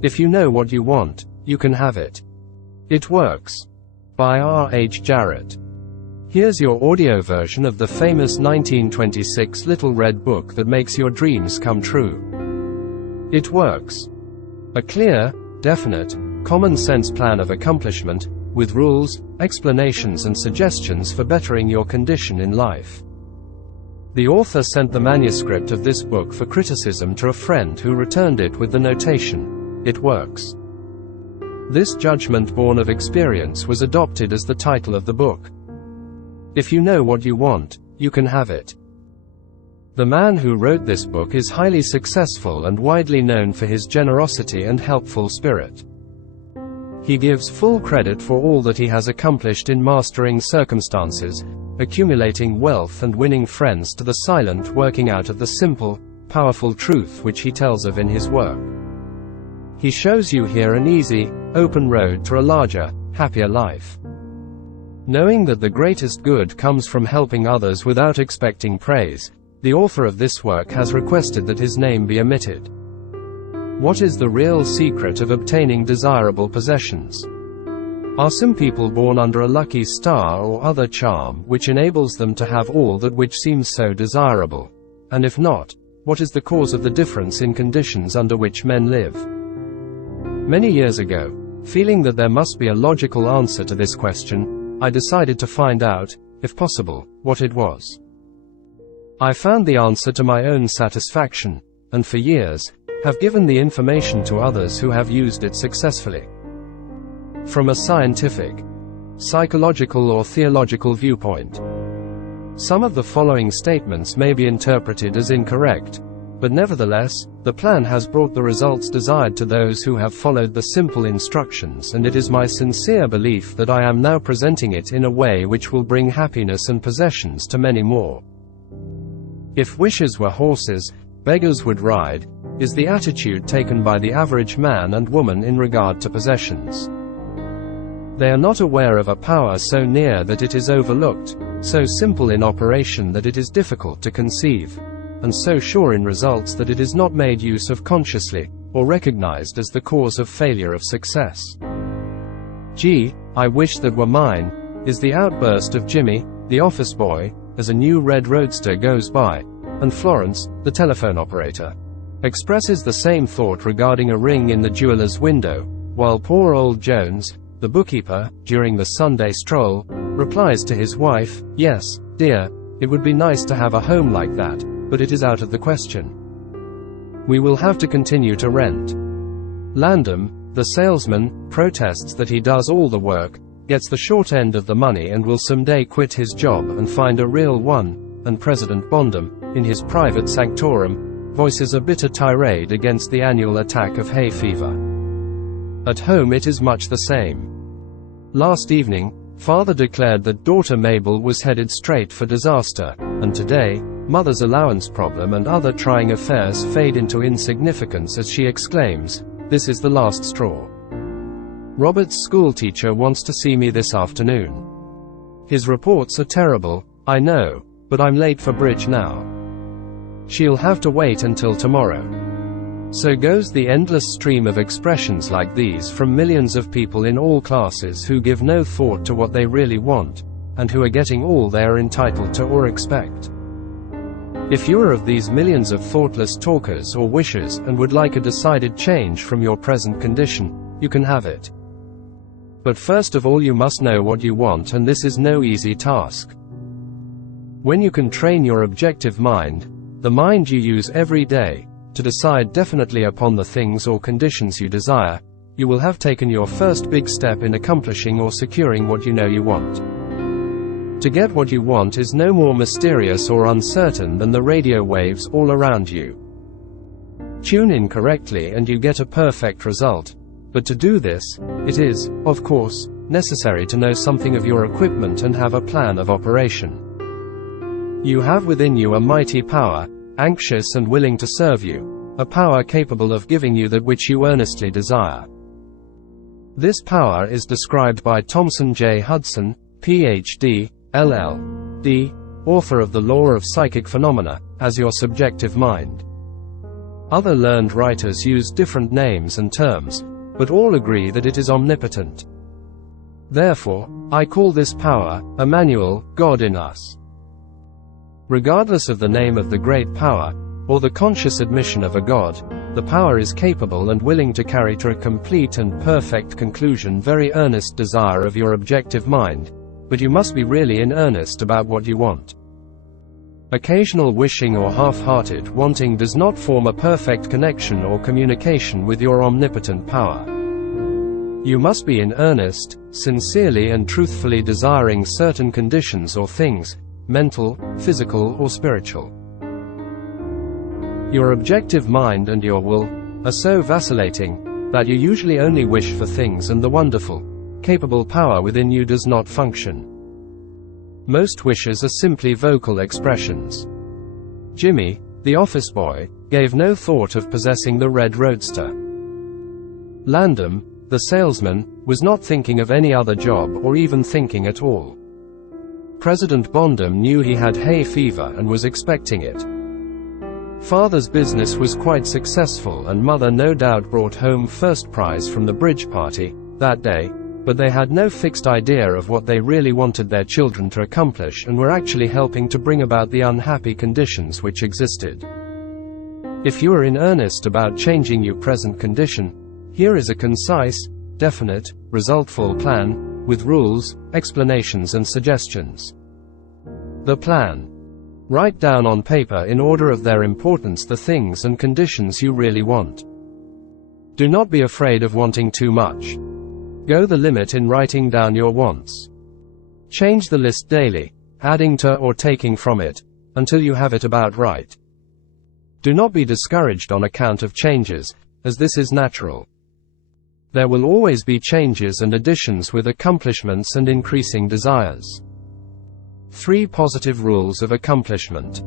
If you know what you want, you can have it. It Works. By R.H.J. Here's your audio version of the famous 1926 Little Red Book that makes your dreams come true. It Works. A clear, definite, common-sense plan of accomplishment, with rules, explanations and suggestions for bettering your condition in life. The author sent the manuscript of this book for criticism to a friend who returned it with the notation, "It works." This judgment born of experience was adopted as the title of the book. If you know what you want, you can have it. The man who wrote this book is highly successful and widely known for his generosity and helpful spirit. He gives full credit for all that he has accomplished in mastering circumstances, accumulating wealth and winning friends, to the silent working out of the simple, powerful truth which he tells of in his work. He shows you here an easy, open road to a larger, happier life. Knowing that the greatest good comes from helping others without expecting praise, the author of this work has requested that his name be omitted. What is the real secret of obtaining desirable possessions? Are some people born under a lucky star or other charm which enables them to have all that which seems so desirable? And if not, what is the cause of the difference in conditions under which men live? Many years ago, feeling that there must be a logical answer to this question, I decided to find out, if possible, what it was. I found the answer to my own satisfaction, and for years, have given the information to others who have used it successfully. From a scientific, psychological or theological viewpoint, some of the following statements may be interpreted as incorrect, but nevertheless, the plan has brought the results desired to those who have followed the simple instructions, and it is my sincere belief that I am now presenting it in a way which will bring happiness and possessions to many more. If wishes were horses, beggars would ride, is the attitude taken by the average man and woman in regard to possessions. They are not aware of a power so near that it is overlooked, so simple in operation that it is difficult to conceive, and so sure in results that it is not made use of consciously, or recognized as the cause of failure of success. "Gee, I wish that were mine," is the outburst of Jimmy, the office boy, as a new red roadster goes by, and Florence, the telephone operator, expresses the same thought regarding a ring in the jeweler's window, while poor old Jones, the bookkeeper, during the Sunday stroll, replies to his wife, "Yes, dear, it would be nice to have a home like that, but it is out of the question. We will have to continue to rent." Landom, the salesman, protests that he does all the work, gets the short end of the money and will someday quit his job and find a real one, and President Bondum, in his private sanctorum, voices a bitter tirade against the annual attack of hay fever. At home it is much the same. Last evening, father declared that daughter Mabel was headed straight for disaster, and today, mother's allowance problem and other trying affairs fade into insignificance as she exclaims, "This is the last straw." Robert's schoolteacher wants to see me this afternoon. His reports are terrible, I know, but I'm late for bridge now. She'll have to wait until tomorrow. So goes the endless stream of expressions like these from millions of people in all classes who give no thought to what they really want, and who are getting all they are entitled to or expect. If you are of these millions of thoughtless talkers or wishers and would like a decided change from your present condition, you can have it. But first of all you must know what you want, and this is no easy task. When you can train your objective mind, the mind you use every day, to decide definitely upon the things or conditions you desire, you will have taken your first big step in accomplishing or securing what you know you want. To get what you want is no more mysterious or uncertain than the radio waves all around you. Tune in correctly and you get a perfect result. But to do this, it is, of course, necessary to know something of your equipment and have a plan of operation. You have within you a mighty power, anxious and willing to serve you, a power capable of giving you that which you earnestly desire. This power is described by Thomson J. Hudson, Ph.D., LL.D., author of The Law of Psychic Phenomena, as your subjective mind. Other learned writers use different names and terms, but all agree that it is omnipotent. Therefore, I call this power, Emmanuel, God in us. Regardless of the name of the great power, or the conscious admission of a God, the power is capable and willing to carry to a complete and perfect conclusion very earnest desire of your objective mind, but you must be really in earnest about what you want. Occasional wishing or half-hearted wanting does not form a perfect connection or communication with your omnipotent power. You must be in earnest, sincerely and truthfully desiring certain conditions or things, mental, physical or spiritual. Your objective mind and your will are so vacillating that you usually only wish for things and the wonderful, capable power within you does not function. Most wishes are simply vocal expressions. Jimmy, the office boy, gave no thought of possessing the red roadster. Landon, the salesman, was not thinking of any other job or even thinking at all. President Bondum knew he had hay fever and was expecting it. Father's business was quite successful and mother no doubt brought home first prize from the bridge party that day, but they had no fixed idea of what they really wanted their children to accomplish and were actually helping to bring about the unhappy conditions which existed. If you are in earnest about changing your present condition, here is a concise, definite, resultful plan, with rules, explanations and suggestions. The plan. Write down on paper in order of their importance the things and conditions you really want. Do not be afraid of wanting too much. Go the limit in writing down your wants. Change the list daily, adding to or taking from it, until you have it about right. Do not be discouraged on account of changes, as this is natural. There will always be changes and additions with accomplishments and increasing desires. 3 positive rules of accomplishment.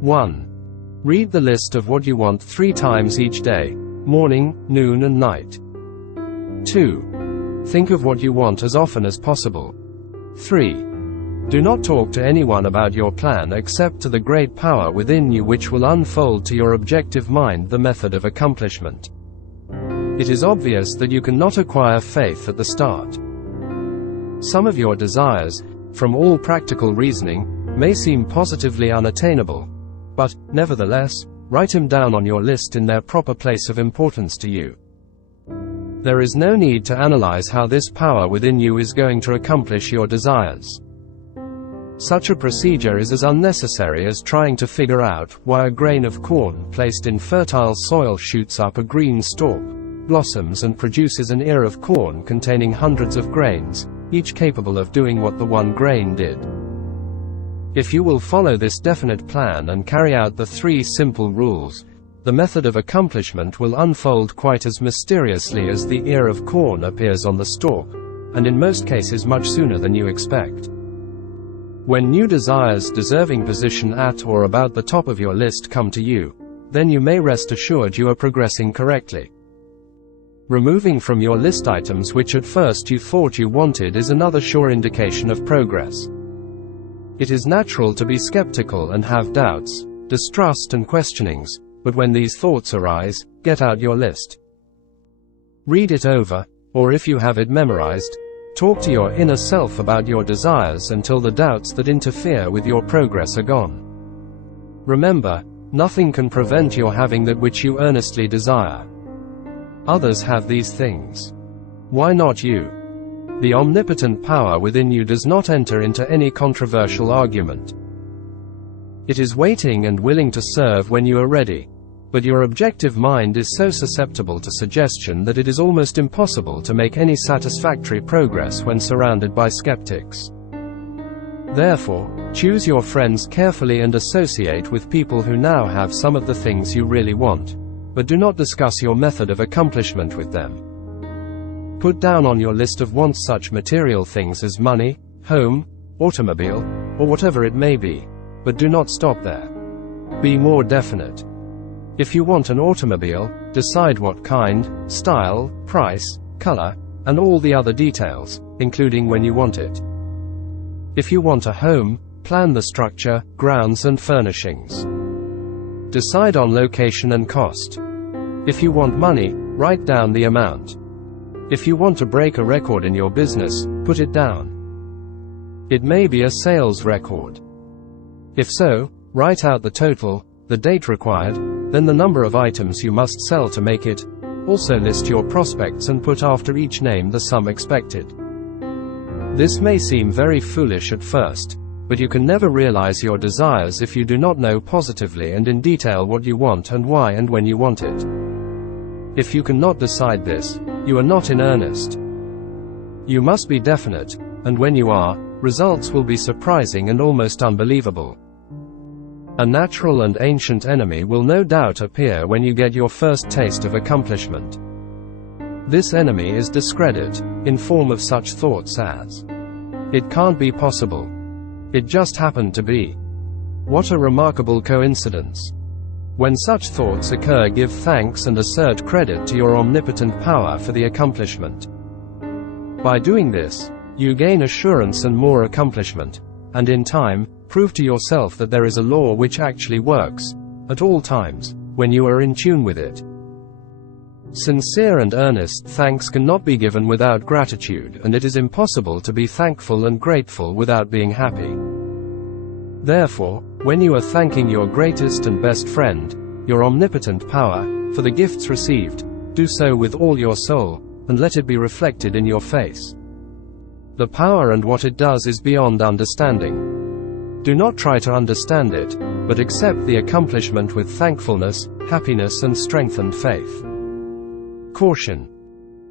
1. Read the list of what you want 3 times each day, morning, noon and night. 2. Think of what you want as often as possible. 3. Do not talk to anyone about your plan except to the great power within you which will unfold to your objective mind the method of accomplishment. It is obvious that you cannot acquire faith at the start. Some of your desires, from all practical reasoning, may seem positively unattainable, but, nevertheless, write them down on your list in their proper place of importance to you. There is no need to analyze how this power within you is going to accomplish your desires. Such a procedure is as unnecessary as trying to figure out why a grain of corn placed in fertile soil shoots up a green stalk, blossoms and produces an ear of corn containing hundreds of grains, each capable of doing what the one grain did. If you will follow this definite plan and carry out the 3 simple rules, the method of accomplishment will unfold quite as mysteriously as the ear of corn appears on the stalk, and in most cases much sooner than you expect. When new desires deserving position at or about the top of your list come to you, then you may rest assured you are progressing correctly. Removing from your list items which at first you thought you wanted is another sure indication of progress. It is natural to be skeptical and have doubts, distrust and questionings, but when these thoughts arise, get out your list. Read it over, or if you have it memorized, talk to your inner self about your desires until the doubts that interfere with your progress are gone. Remember, nothing can prevent your having that which you earnestly desire. Others have these things. Why not you? The omnipotent power within you does not enter into any controversial argument. It is waiting and willing to serve when you are ready, but your objective mind is so susceptible to suggestion that it is almost impossible to make any satisfactory progress when surrounded by skeptics. Therefore, choose your friends carefully and associate with people who now have some of the things you really want, but do not discuss your method of accomplishment with them. Put down on your list of wants such material things as money, home, automobile, or whatever it may be, but do not stop there. Be more definite. If you want an automobile, decide what kind, style, price, color, and all the other details, including when you want it. If you want a home, plan the structure, grounds and furnishings. Decide on location and cost. If you want money, write down the amount. If you want to break a record in your business, put it down. It may be a sales record. If so, write out the total, the date required, then the number of items you must sell to make it. Also list your prospects and put after each name the sum expected. This may seem very foolish at first, but you can never realize your desires if you do not know positively and in detail what you want and why and when you want it. If you cannot decide this, you are not in earnest. You must be definite, and when you are, results will be surprising and almost unbelievable. A natural and ancient enemy will no doubt appear when you get your first taste of accomplishment. This enemy is discredit, in form of such thoughts as, "It can't be possible. It just happened to be. What a remarkable coincidence." When such thoughts occur, give thanks and assert credit to your omnipotent power for the accomplishment. By doing this, you gain assurance and more accomplishment, and in time, prove to yourself that there is a law which actually works, at all times, when you are in tune with it. Sincere and earnest thanks cannot be given without gratitude, and it is impossible to be thankful and grateful without being happy. Therefore, when you are thanking your greatest and best friend, your omnipotent power, for the gifts received, do so with all your soul, and let it be reflected in your face. The power and what it does is beyond understanding. Do not try to understand it, but accept the accomplishment with thankfulness, happiness and strengthened faith. Caution.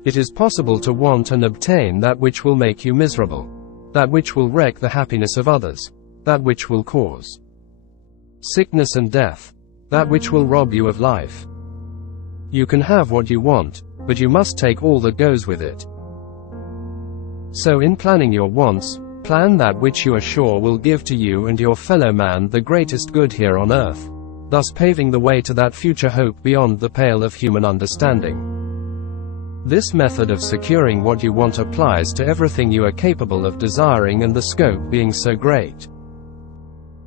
It is possible to want and obtain that which will make you miserable, that which will wreck the happiness of others, that which will cause sickness and death, that which will rob you of life. You can have what you want, but you must take all that goes with it. So in planning your wants, plan that which you are sure will give to you and your fellow man the greatest good here on earth, thus paving the way to that future hope beyond the pale of human understanding. This method of securing what you want applies to everything you are capable of desiring, and the scope being so great.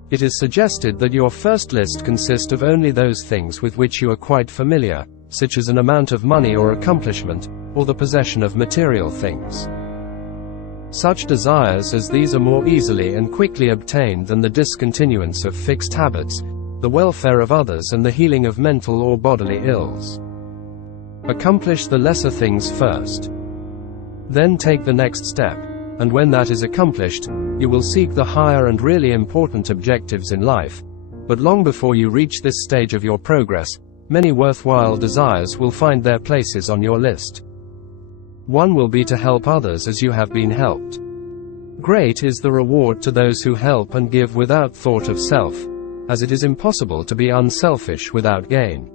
It is suggested that your first list consist of only those things with which you are quite familiar, such as an amount of money or accomplishment, or the possession of material things. Such desires as these are more easily and quickly obtained than the discontinuance of fixed habits, the welfare of others and the healing of mental or bodily ills. Accomplish the lesser things first. Then take the next step, and when that is accomplished, you will seek the higher and really important objectives in life. But long before you reach this stage of your progress, many worthwhile desires will find their places on your list. One will be to help others as you have been helped. Great is the reward to those who help and give without thought of self, as it is impossible to be unselfish without gain.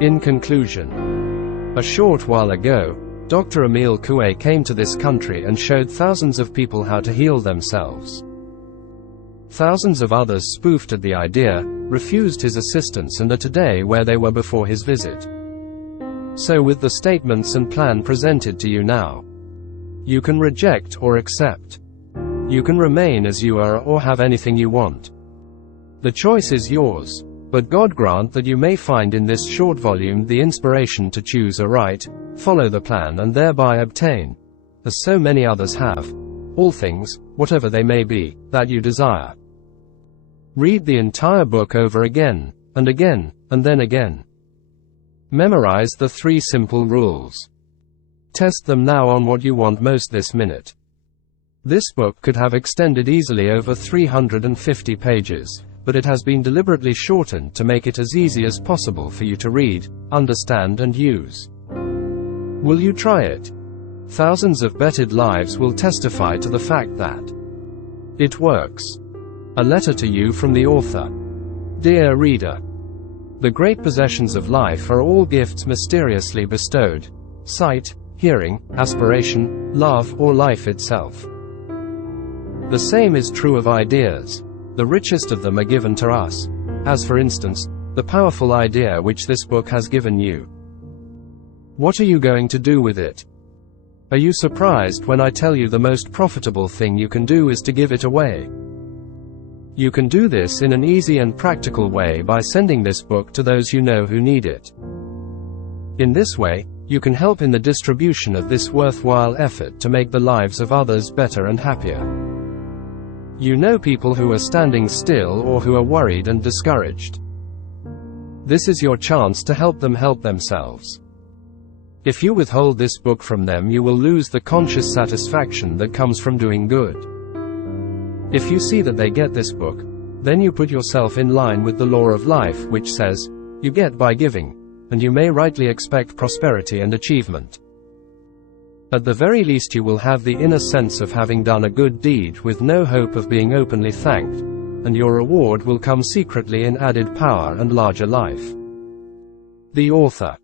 In conclusion, a short while ago, Dr. Emile Coué came to this country and showed thousands of people how to heal themselves. Thousands of others spoofed at the idea, refused his assistance, and are today where they were before his visit. So with the statements and plan presented to you now, you can reject or accept. You can remain as you are or have anything you want. The choice is yours, but God grant that you may find in this short volume the inspiration to choose aright, follow the plan, and thereby obtain, as so many others have, all things, whatever they may be, that you desire. Read the entire book over again, and then again. Memorize the 3 simple rules. Test them now on what you want most this minute. This book could have extended easily over 350 pages, but it has been deliberately shortened to make it as easy as possible for you to read, understand and use. Will you try it? Thousands of bettered lives will testify to the fact that it works. A letter to you from the author. Dear reader, the great possessions of life are all gifts mysteriously bestowed: sight, hearing, aspiration, love, or life itself. The same is true of ideas. The richest of them are given to us, as for instance, the powerful idea which this book has given you. What are you going to do with it? Are you surprised when I tell you the most profitable thing you can do is to give it away? You can do this in an easy and practical way by sending this book to those you know who need it. In this way, you can help in the distribution of this worthwhile effort to make the lives of others better and happier. You know people who are standing still or who are worried and discouraged. This is your chance to help them help themselves. If you withhold this book from them, you will lose the conscious satisfaction that comes from doing good. If you see that they get this book, then you put yourself in line with the law of life, which says, you get by giving, and you may rightly expect prosperity and achievement. At the very least, you will have the inner sense of having done a good deed with no hope of being openly thanked, and your reward will come secretly in added power and larger life. The author.